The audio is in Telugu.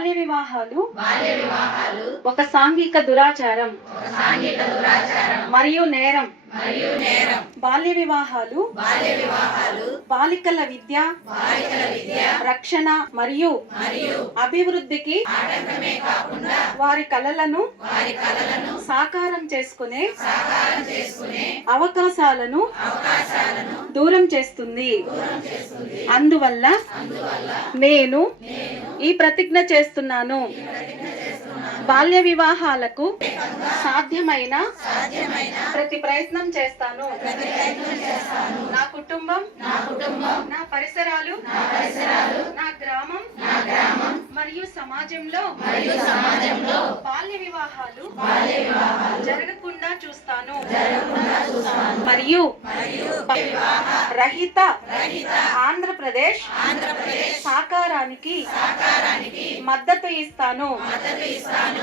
బాల్య వివాహాలు ఒక సాంఘిక దురాచారం మరియు నేరం. బాల్య వివాహాలు బాలికల విద్య, రక్షణ మరియు అభివృద్ధికి వారి కలలను సాకారం చేసుకునే అవకాశాలను దూరం చేస్తుంది. అందువల్ల నేను ఈ ప్రతిజ్ఞ చేస్తున్నాను. బాల్య వివాహాలకు సాధ్యమైన ప్రతి ప్రయత్నం చేస్తాను. నా కుటుంబం, నా పరిసరాలు, నా గ్రామం మరియు సమాజంలో బాల్య వివాహాలు జరగకుండా చూస్తాను. మరియు రహిత ఆంధ్రప్రదేశ్ సాకారానికి మద్దతు ఇస్తాను.